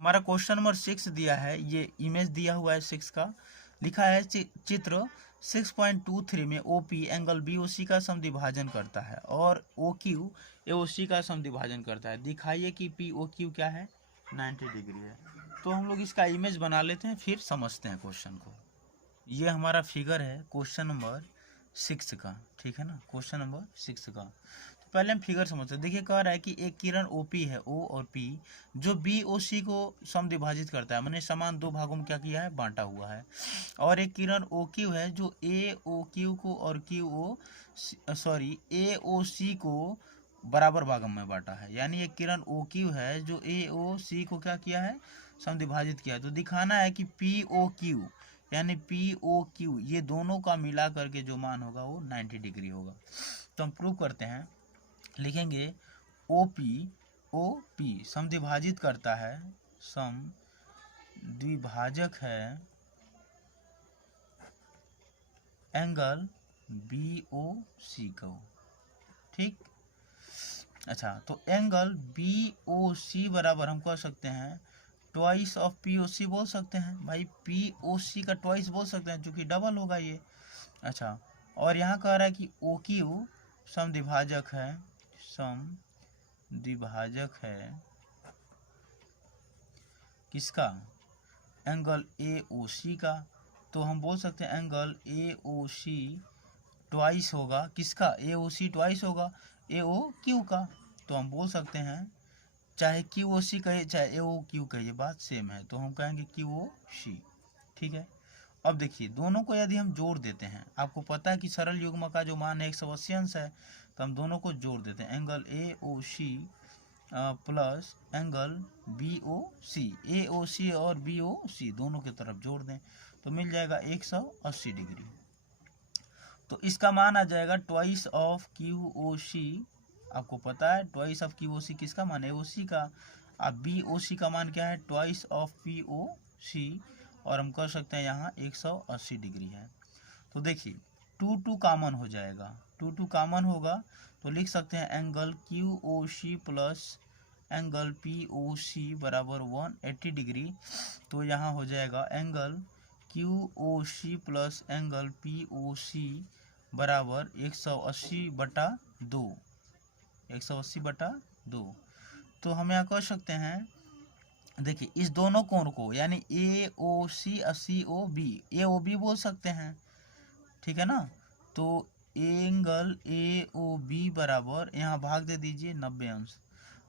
हमारा question number 6 दिया है, ये इमेज दिया हुआ है 6 का, लिखा है चित्र 6.23 में ओपी एंगल बीओसी का समद्विभाजन करता है और ओक्यू एओसी का समद्विभाजन करता है। दिखाइए कि पीओक्यू क्या है, 90 डिग्री है। तो हम लोग इसका इमेज बना लेते हैं, फिर समझते हैं क्वेश्चन को। ये हमारा फिगर है क्वेश्चन नंबर 6 का, ठीक है ना, क्वेश्चन नंबर 6 का। तो पहले हम फिगर समझते हैं। देखिए कह रहा है कि एक किरण ओपी है, ओ और पी, जो बी ओ सी को समद्विभाजित करता है, मैंने समान दो भागों में क्या किया है, बांटा हुआ है। और एक किरण ओ क्यू है जो ए ओ क्यू को और क्यू ओ ए ओ सी को बराबर भागों में बांटा है। यानी एक किरण ओ क्यू है जो ए ओ सी को क्या किया है, समद्विभाजित किया है। तो दिखाना है कि पी ओ क्यू यानी पी ओ क्यू ये दोनों का मिला करके जो मान होगा वो 90 डिग्री होगा। तो हम प्रूव करते हैं, लिखेंगे ओ पी समद्विभाजित करता है, समद्विभाजक है एंगल बी ओ सी को, ठीक। अच्छा, तो एंगल बी ओ सी बराबर हम कह सकते हैं ट्वाइस ऑफ पी ओ सी बोल सकते हैं भाई, पी ओ सी का ट्वाइस बोल सकते हैं क्योंकि डबल होगा ये। अच्छा, और यहाँ कह रहा है कि ओ क्यू समद्विभाजक है किसका, एंगल ए ओ सी का। तो हम बोल सकते हैं angle A O C twice होगा किसका, ए ओ सी ट्वाइस होगा ए ओ क्यू का। तो हम बोल सकते हैं चाहे क्यू ओ सी कहे चाहे ए ओ क्यू कहे, बात सेम है, तो हम कहेंगे क्यू ओ सी, ठीक है। अब देखिए दोनों को यदि हम जोड़ देते हैं, आपको पता है कि सरल युग्म का जो मान है 180 अंश है, तो हम दोनों को जोड़ देते हैं, angle A O C plus angle B O C, A O C और बी ओ सी दोनों की तरफ जोड़ दें तो मिल जाएगा 180 डिग्री। तो इसका मान आ जाएगा ट्वाइस ऑफ क्यू ओ सी, आपको पता है ट्वाइस ऑफ क्यू ओ सी किसका मान है, ओ सी का। अब बी ओ सी का मान क्या है, twice of P O C, और हम कर सकते हैं यहाँ 180 डिग्री है। तो देखिए 2 कॉमन हो जाएगा, 2 कॉमन होगा तो लिख सकते हैं angle Q O C plus angle P O C बराबर 180 डिग्री। तो यहाँ हो जाएगा angle Q O C plus angle P O C बराबर 180/2, 180/2। तो हम यहाँ कह सकते हैं, देखिए इस दोनों कोण को यानी ए ओ सी सी ओ बी, ए ओ बी बोल सकते हैं, ठीक है ना। तो एंगल ए ओ बी बराबर यहाँ भाग दे दीजिए 90 अंश।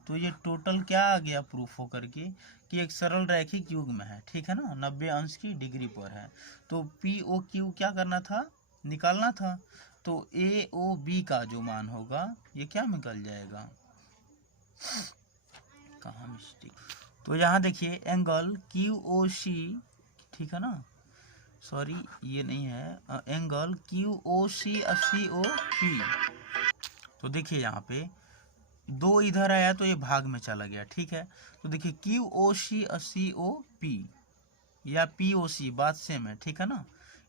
तो ये टोटल क्या आ गया प्रूफ होकर के कि एक सरल रैखिक युग्म है, ठीक है ना, 90 अंश की डिग्री पर है। तो पी ओ क्यू क्या करना था, निकालना था। तो ए ओ बी का जो मान होगा ये क्या निकल जाएगा, कहाँ मिस्टेक, तो यहाँ देखिए एंगल क्यू ओ सी, ठीक है ना, सॉरी ये नहीं है, एंगल क्यू ओ सी सी ओ पी। तो देखिए यहाँ पे 2 इधर आया तो ये भाग में चला गया, ठीक है। तो देखिए क्यू ओ सी ओ पी या पी ओ सी बात सेम है, ठीक है ना,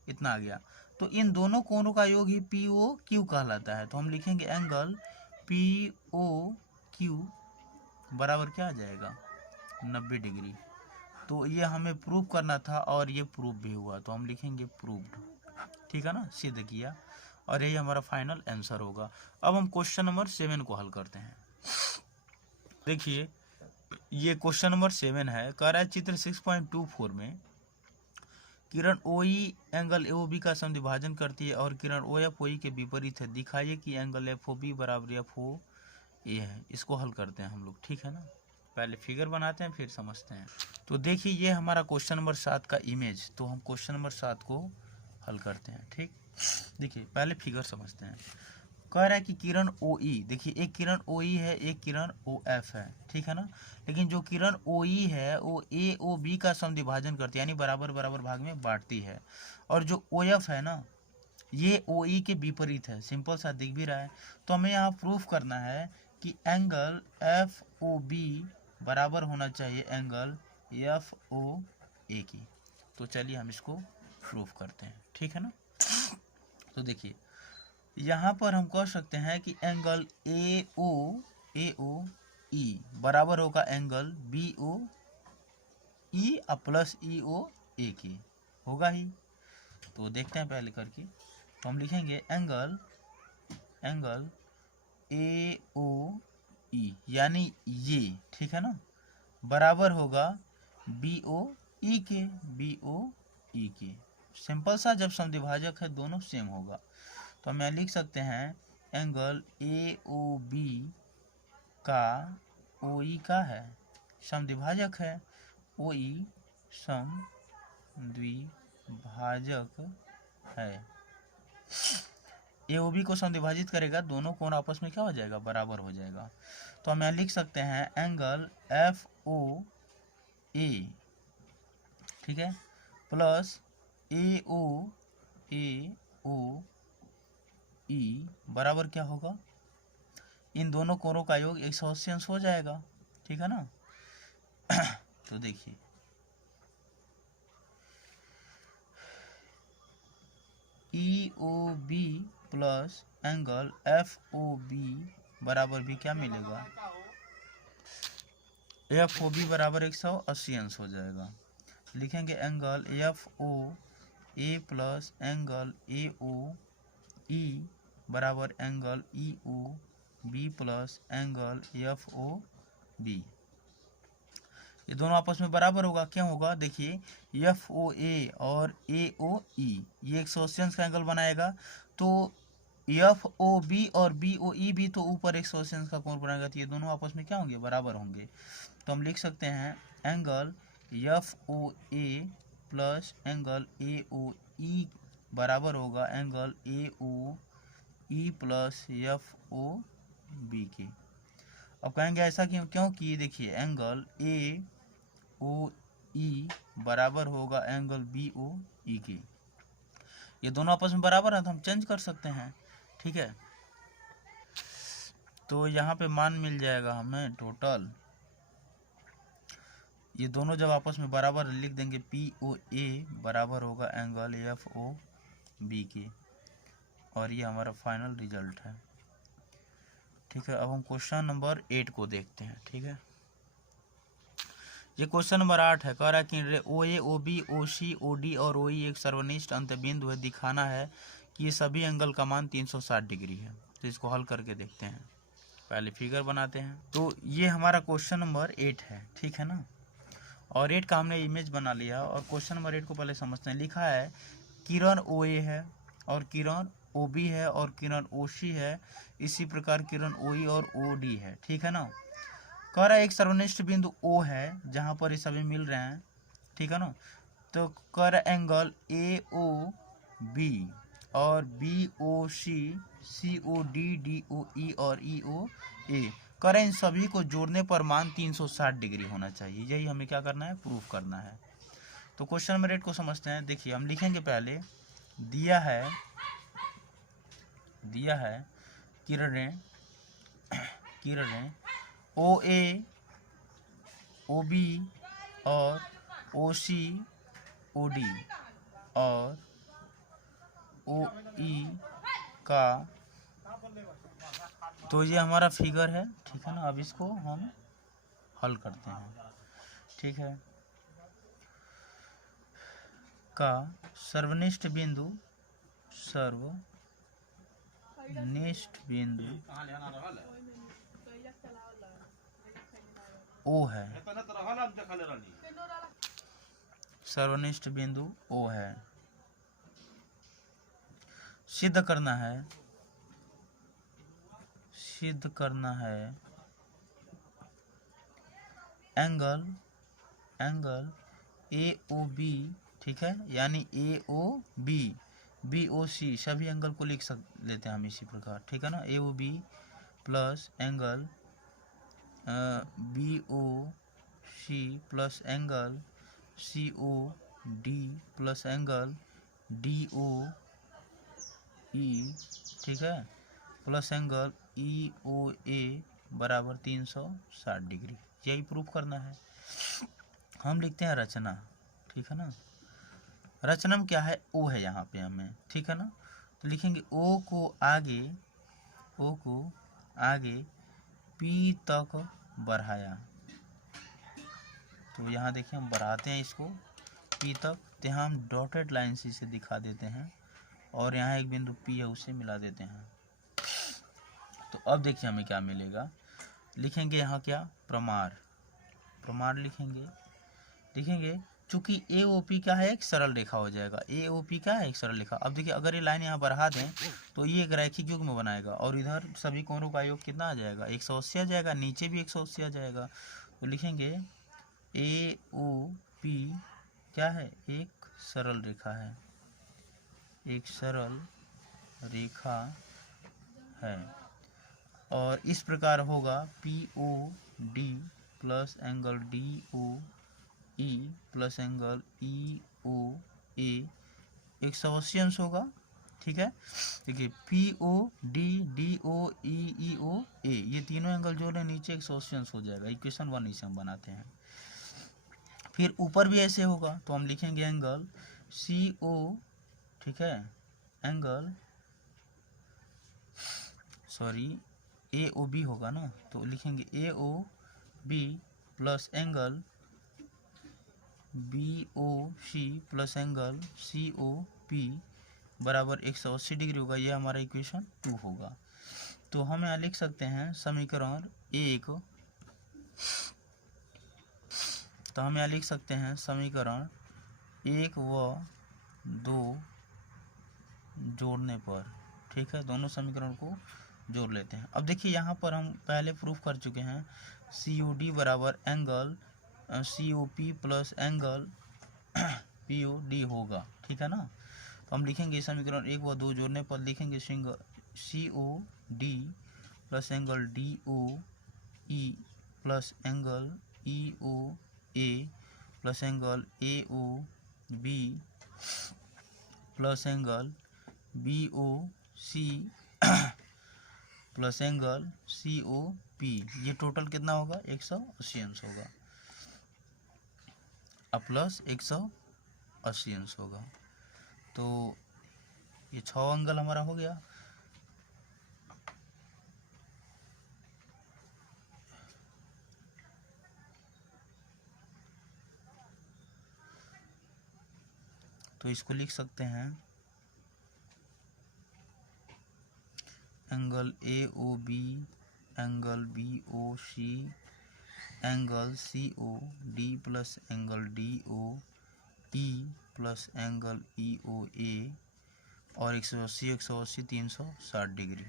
इतना आ गया। तो इन दोनों कोणों का योग ही पी ओ क्यू कहलाता है। तो हम लिखेंगे एंगल पी ओ क्यू बराबर क्या आ जाएगा, 90 डिग्री। तो ये हमें प्रूव करना था और ये प्रूव भी हुआ, तो हम लिखेंगे प्रूव्ड, ठीक है ना, सिद्ध किया, और यही हमारा फाइनल आंसर होगा। अब हम क्वेश्चन नंबर 7 को हल करते हैं। देखिए ये क्वेश्चन नंबर 7 है, कह रहा है चित्र 6.24 में किरण ओई एंगल ओ बी का समद्विभाजन करती है और किरण ओ एफ ओई के विपरीत है। दिखाइए कि एंगल एफ ओ बी बराबर एफ ओ ए है। इसको हल करते हैं हम लोग, ठीक है ना, पहले फिगर बनाते हैं फिर समझते हैं। तो देखिए ये हमारा क्वेश्चन नंबर 7 का इमेज, तो हम क्वेश्चन नंबर 7 को हल करते हैं, ठीक। देखिए पहले फिगर समझते हैं। कह रहा है कि किरण ओ ई, देखिए एक किरण ओ ई है एक किरण ओ एफ है, ठीक है ना। लेकिन जो किरण ओ ई है वो ए ओ बी का समद्विभाजन करती है यानी बराबर बराबर भाग में बांटती है। और जो ओ एफ है ना ये ओ ई के विपरीत है, सिंपल सा दिख भी रहा है। तो हमें यहाँ प्रूफ करना है कि एंगल एफ ओ बी बराबर होना चाहिए एंगल एफ ओ ए की। तो चलिए हम इसको प्रूफ करते हैं, ठीक है ना। तो देखिए यहाँ पर हम कह सकते हैं कि एंगल ए ओ ई बराबर होगा angle B O E plus E O A के होगा ही। तो देखते हैं पहले करके। तो हम लिखेंगे एंगल ए ओ ई यानी ये, ठीक है ना, बराबर होगा बी ओ ई के। सिंपल सा, जब समद्विभाजक है दोनों सेम होगा। तो हम यहाँ लिख सकते हैं एंगल ए ओ बी का ओ ई का है समद्विभाजक है, ओ ई समद्विभाजक है। ए ओ बी को समद्विभाजित करेगा, दोनों कोण आपस में क्या हो जाएगा, बराबर हो जाएगा। तो हम यहाँ लिख सकते हैं एंगल एफ ओ ए, ठीक है, प्लस ए ओ ई बराबर क्या होगा, इन दोनों कोणों का योग 180 अंश हो जाएगा, ठीक है ना। तो देखिए E O B plus angle F O B बराबर भी क्या मिलेगा, एफ ओ बी बराबर 180 अंश हो जाएगा। लिखेंगे angle F O A plus angle A O E बराबर angle E O B plus angle F O B. ये दोनों आपस में बराबर होगा, क्या होगा, देखिए एफ ओ ए और ए ओ ई ये 180 अंश का एंगल बनाएगा, तो एफ ओ बी और बी ओ ई भी तो ऊपर 180 अंश का कोण बनाएगा, तो ये दोनों आपस में क्या होंगे, बराबर होंगे। तो हम लिख सकते हैं angle F O A plus angle A O E बराबर होगा angle A O E plus F O B के। अब कहेंगे ऐसा क्यों कि देखिए एंगल ए ओ ई बराबर होगा एंगल बी ओ ई के, ये दोनों आपस में बराबर है तो हम चेंज कर सकते हैं, ठीक है। तो यहाँ पे मान मिल जाएगा हमें टोटल, ये दोनों जब आपस में बराबर लिख देंगे पी ओ ए बराबर होगा एंगल एफ ओ बी के, और ये हमारा फाइनल रिजल्ट है, ठीक है। अब हम क्वेश्चन नंबर 8 को देखते हैं, ठीक है। ये क्वेश्चन नंबर 8 है, कह रहा है कि ओ ए ओ बी ओ सी ओ डी और ओ ई एक सर्वनिष्ठ अंत्यबिंदु है, दिखाना है कि ये सभी एंगल का मान 360 डिग्री है। तो इसको हल करके देखते हैं, पहले फिगर बनाते हैं। तो ये हमारा क्वेश्चन नंबर 8 है, ठीक है ना, और 8 का हमने इमेज बना लिया। और क्वेश्चन नंबर 8 को पहले समझते हैं। लिखा है किरण ओ ए है और किरण ओ बी है और किरण ओ सी है, इसी प्रकार किरण ओ ई और ओ डी है, ठीक है ना। कह रहा है एक सर्वनिष्ठ बिंदु ओ है जहां पर ये सभी मिल रहे हैं, ठीक है ना। तो कह रहा है एंगल ए ओ बी और बी ओ सी, सी ओ डी, डी ओ ई और ई ओ ए, कह रहे हैं इन सभी को जोड़ने पर मान 360 डिग्री होना चाहिए। यही हमें क्या करना है, प्रूफ करना है। तो क्वेश्चन नंबर 8 को समझते हैं। देखिए हम लिखेंगे पहले, दिया है किरणें ओ ए ओ बी और ओ सी ओ डी और ओ ई का, तो ये हमारा फिगर है, ठीक है ना। अब इसको हम हल करते हैं, ठीक है। का सर्वनिष्ठ बिंदु ओ है, सर्वनिष्ठ बिंदु ओ है। सिद्ध करना है एंगल ए ओ बी, ठीक है, यानी ए ओ बी, बी ओ सी, सभी एंगल को लिख लेते हैं हम इसी प्रकार, ठीक है ना। A O B plus angle B O C plus angle C O D plus angle D O E, ठीक है, प्लस एंगल ई ओ ए बराबर 360 डिग्री। यही प्रूफ करना है। हम लिखते हैं रचना, ठीक है ना। रचना में क्या है, ओ है यहाँ पे हमें, ठीक है ना। तो लिखेंगे ओ को आगे पी तक बढ़ाया, तो यहाँ देखिए हम बढ़ाते हैं इसको P तक, तो यहाँ हम डॉटेड लाइन से इसे दिखा देते हैं और यहाँ एक बिंदु P है उसे मिला देते हैं। तो अब देखिए हमें क्या मिलेगा, लिखेंगे यहाँ क्या, प्रमाण लिखेंगे चूंकि AOP क्या है, एक सरल रेखा हो जाएगा। AOP क्या है, एक सरल रेखा। अब देखिए अगर ये लाइन यहाँ बढ़ा दें तो ये एक रैखिक युग्म बनाएगा और इधर सभी कोणों का योग कितना आ जाएगा, 180 आ जाएगा, नीचे भी 180 आ जाएगा। तो लिखेंगे AOP क्या है, एक सरल रेखा है, एक सरल रेखा है। और इस प्रकार होगा POD plus angle DOE plus angle EOA 180 अंश होगा। ठीक है, देखिए POD DOE EOA ये तीनों एंगल जोड़ लें, नीचे 180 अंश हो जाएगा। इक्वेशन 1 इसे हम बनाते हैं। फिर ऊपर भी ऐसे होगा, तो हम लिखेंगे एंगल CO, ठीक है, एंगल AOB होगा ना, तो लिखेंगे AOB plus angle BOC plus angle COP बराबर 180 डिग्री होगा। ये हमारा इक्वेशन 2 होगा। तो हम यहाँ लिख सकते हैं समीकरण 1, तो हम यहाँ लिख सकते हैं समीकरण 1 व 2 जोड़ने पर, ठीक है, दोनों समीकरण को जोड़ लेते हैं। अब देखिए यहाँ पर हम पहले प्रूफ कर चुके हैं COD बराबर angle COP plus angle POD होगा, ठीक है ना। तो हम लिखेंगे समीकरण 1 व 2 जोड़ने पर लिखेंगे COD plus angle DOE plus angle EOA plus angle AOB plus angle BOC plus angle COP, ये टोटल कितना होगा, 180 अंश होगा, प्लस 180 अंश होगा। तो ये 6 एंगल हमारा हो गया। तो इसको लिख सकते हैं angle AOB angle BOC angle COD plus angle DOE plus angle EOA और 180 180 360 डिग्री,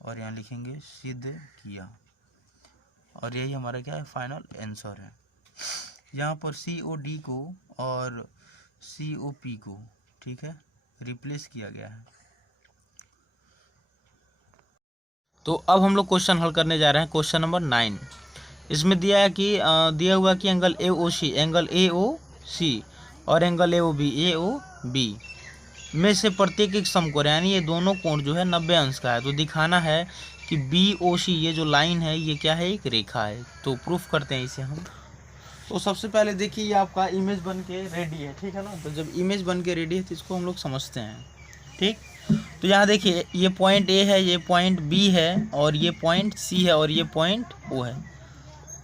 और यहाँ लिखेंगे सिद्ध किया। और यही हमारा क्या है, फाइनल आंसर है। यहाँ पर COD को और COP को, ठीक है, रिप्लेस किया गया है। तो अब हम लोग क्वेश्चन हल करने जा रहे हैं, क्वेश्चन नंबर 9। इसमें दिया है कि दिया हुआ कि एंगल AOC और एंगल AOB में से प्रत्येक एक समकोण, यानी ये दोनों कोण जो है 90 अंश का है। तो दिखाना है कि BOC ये जो लाइन है ये क्या है, एक रेखा है। तो प्रूफ करते हैं इसे हम। तो सबसे पहले देखिए ये आपका इमेज बन के रेडी है, ठीक है ना। तो जब इमेज बन के रेडी है तो इसको हम लोग समझते हैं, ठीक। तो यहाँ देखिए ये पॉइंट A है, ये पॉइंट B है, और ये पॉइंट C है, और ये पॉइंट O है।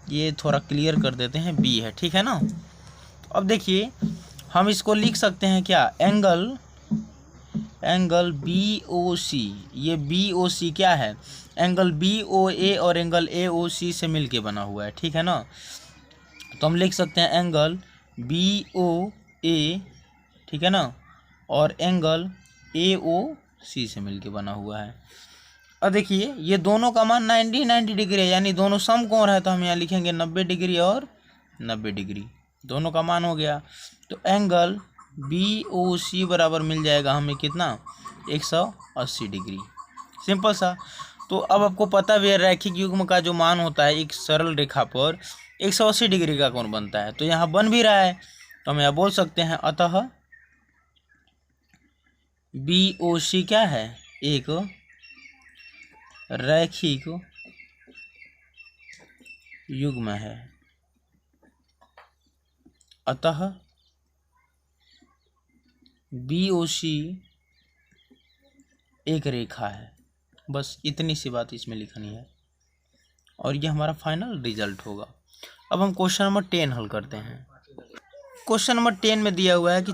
ये थोड़ा क्लियर कर देते हैं, B है, ठीक है ना। अब देखिए हम इसको लिख सकते हैं क्या, एंगल BOC, ये BOC क्या है, एंगल BOA और एंगल AOC से मिलके बना हुआ है, ठीक है ना। तो हम लिख सकते हैं एंगल BOA, ठीक है ना, और एंगल AOC से मिलके बना हुआ है। अब देखिए ये दोनों का मान 90 डिग्री है, यानी दोनों समकोण है। तो हम यहाँ लिखेंगे 90 डिग्री और 90 डिग्री, दोनों का मान हो गया। तो एंगल BOC बराबर मिल जाएगा हमें कितना, 180 डिग्री, सिंपल सा। तो अब आपको पता भी है रैखिक युग्म का जो मान होता है एक सरल रेखा पर 180 डिग्री का कोण बनता है। तो यहाँ बन भी रहा है, तो हम यहाँ बोल सकते हैं अतः BOC क्या है, एक रैखिक युग्म है। अतः BOC एक रेखा है। बस इतनी सी बात इसमें लिखनी है और ये हमारा फाइनल रिजल्ट होगा। अब हम क्वेश्चन नंबर 10 हल करते हैं। क्वेश्चन नंबर 10 में दिया हुआ है कि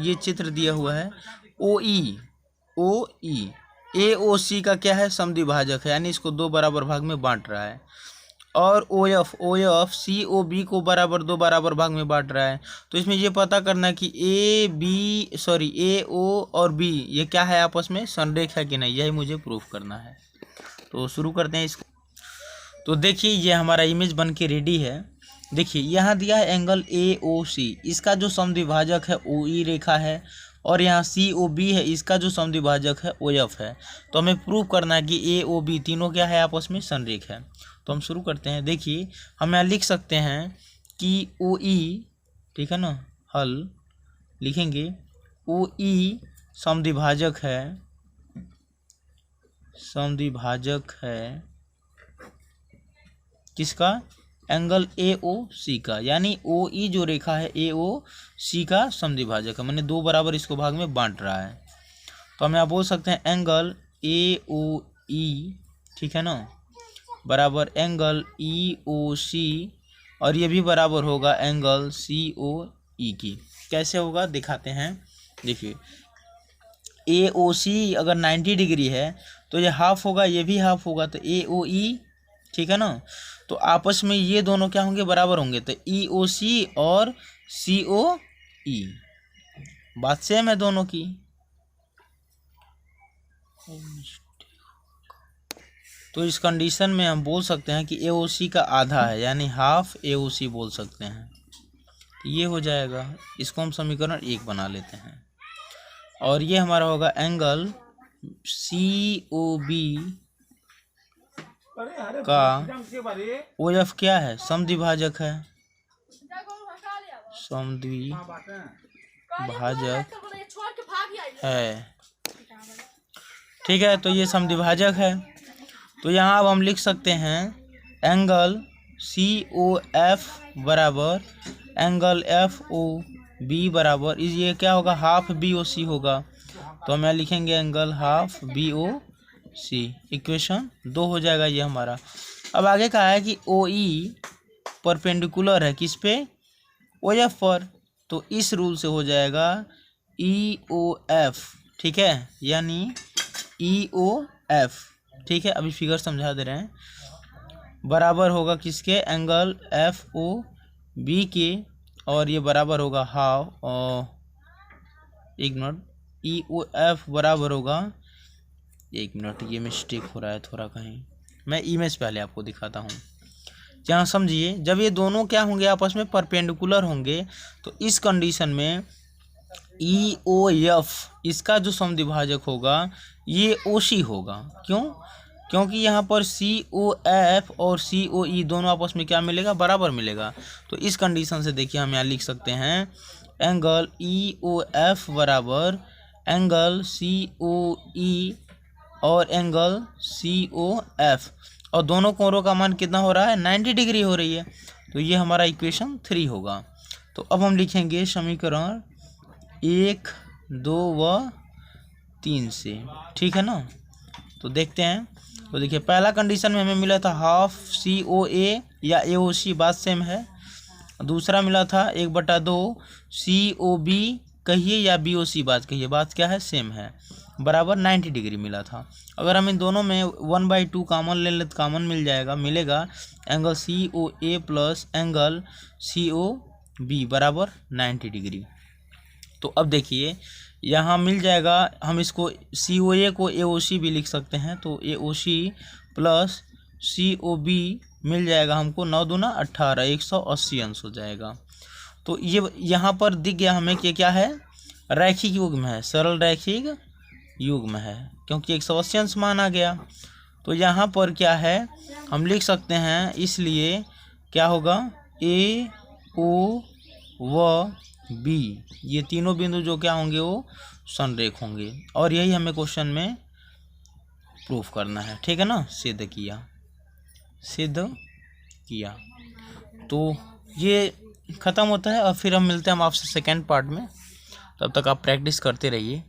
ये चित्र दिया हुआ है ओ ई ए ओ सी का क्या है, समद्विभाजक है, यानी इसको दो बराबर भाग में बांट रहा है। और O F C O B को दो बराबर भाग में बांट रहा है। तो इसमें ये पता करना है कि ए ओ और बी ये क्या है, आपस में संरेख है कि नहीं, यही मुझे प्रूफ करना है। तो शुरू करते हैं इसको। तो देखिए ये हमारा इमेज बन के रेडी है। देखिए यहाँ दिया है एंगल ए ओ सी, इसका जो समद्विभाजक है ओ ई रेखा है, और यहाँ सी ओ बी है, इसका जो समद्विभाजक है ओ एफ है। तो हमें प्रूव करना है कि ए ओ बी तीनों क्या है, आपस में संरेख है। तो हम शुरू करते हैं। देखिए हम यहाँ लिख सकते हैं कि ओ ई, ठीक है ना, हल लिखेंगे ओ ई समद्विभाजक है किसका, एंगल ए ओ सी का, यानी ओ ई जो रेखा है ए ओ सी का समद्विभाजक है, मैंने दो बराबर इसको भाग में बांट रहा है। तो हम यहाँ बोल सकते हैं एंगल ए ओ ई, ठीक है ना, बराबर एंगल ई ओ सी, और ये भी बराबर होगा एंगल सी ओ ई की। कैसे होगा दिखाते हैं। देखिए ए ओ सी अगर 90 डिग्री है तो ये हाफ होगा, ये भी हाफ होगा, तो ए ओ ई, ठीक है ना, तो आपस में ये दोनों क्या होंगे, बराबर होंगे। तो ई ओ सी और सी ओ ई बात सेम है दोनों की। तो इस कंडीशन में हम बोल सकते हैं कि ए ओ सी का आधा है, यानी हाफ ए ओ सी बोल सकते हैं। तो ये हो जाएगा, इसको हम समीकरण 1 बना लेते हैं। और ये हमारा होगा एंगल सी ओ बी का ओ एफ क्या है, समद्विभाजक है, ठीक है। तो ये समद्विभाजक है। तो यहाँ अब हम लिख सकते हैं एंगल सी ओ एफ बराबर एंगल एफ ओ बी बराबर ये क्या होगा, हाफ बी ओ सी होगा। तो हम यहाँ लिखेंगे एंगल हाफ बी ओ सी। इक्वेशन 2 हो जाएगा ये हमारा। अब आगे कहा है कि ओ ई परपेंडिकुलर है किस पे, ओ एफ पर। तो इस रूल से हो जाएगा ई ओ एफ, ठीक है, यानी ई ओ एफ, ठीक है। अभी फिगर समझा दे रहे हैं। बराबर होगा किसके, एंगल एफ ओ बी के, और ये बराबर होगा हाफ, एक मिनट, ई ओ एफ बराबर होगा, एक मिनट ये मिस्टेक हो रहा है थोड़ा कहीं, मैं इमेज पहले आपको दिखाता हूँ। यहाँ समझिए, जब ये दोनों क्या होंगे, आपस में परपेंडिकुलर होंगे, तो इस कंडीशन में ई ओ एफ इसका जो समद्विभाजक होगा ये ओ सी होगा। क्यों, क्योंकि यहाँ पर सी ओ एफ और सी ओ ई दोनों आपस में क्या मिलेगा, बराबर मिलेगा। तो इस कंडीशन से देखिए हम यहाँ लिख सकते हैं एंगल ई ओ एफ बराबर एंगल सी ओ ई और एंगल सी ओ एफ, और दोनों कोणों का मान कितना हो रहा है, 90 डिग्री हो रही है। तो ये हमारा इक्वेशन 3 होगा। तो अब हम लिखेंगे समीकरण 1, 2 व 3 से, ठीक है ना। तो देखते हैं। तो देखिए पहला कंडीशन में हमें मिला था हाफ सी ओ ए या ए ओ सी, बात सेम है। दूसरा मिला था 1/2 सी ओ बी कहिए या बी ओ सी बात कहिए, बात क्या है, सेम है, बराबर 90 डिग्री मिला था। अगर हम इन दोनों में 1/2 कॉमन ले लें तो कॉमन मिलेगा angle C O A plus angle C O B बराबर 90 डिग्री। तो अब देखिए यहाँ मिल जाएगा, हम इसको सी ओ ए को ए ओ सी भी लिख सकते हैं। तो ए ओ सी प्लस सी ओ बी मिल जाएगा हमको 9 दूना 18, 180 अंश हो जाएगा। तो ये यहाँ पर दिख गया हमें कि क्या है, रैखिक युग्म है, सरल रैखिक युग्म है, क्योंकि 180 अंश माना गया। तो यहाँ पर क्या है, हम लिख सकते हैं, इसलिए क्या होगा, ए ओ व बी ये तीनों बिंदु जो क्या होंगे, वो संरेख होंगे। और यही हमें क्वेश्चन में प्रूफ करना है, ठीक है ना, सिद्ध किया। तो ये ख़त्म होता है, और फिर हम मिलते हैं आपसे सेकेंड पार्ट में। तब तक आप प्रैक्टिस करते रहिए।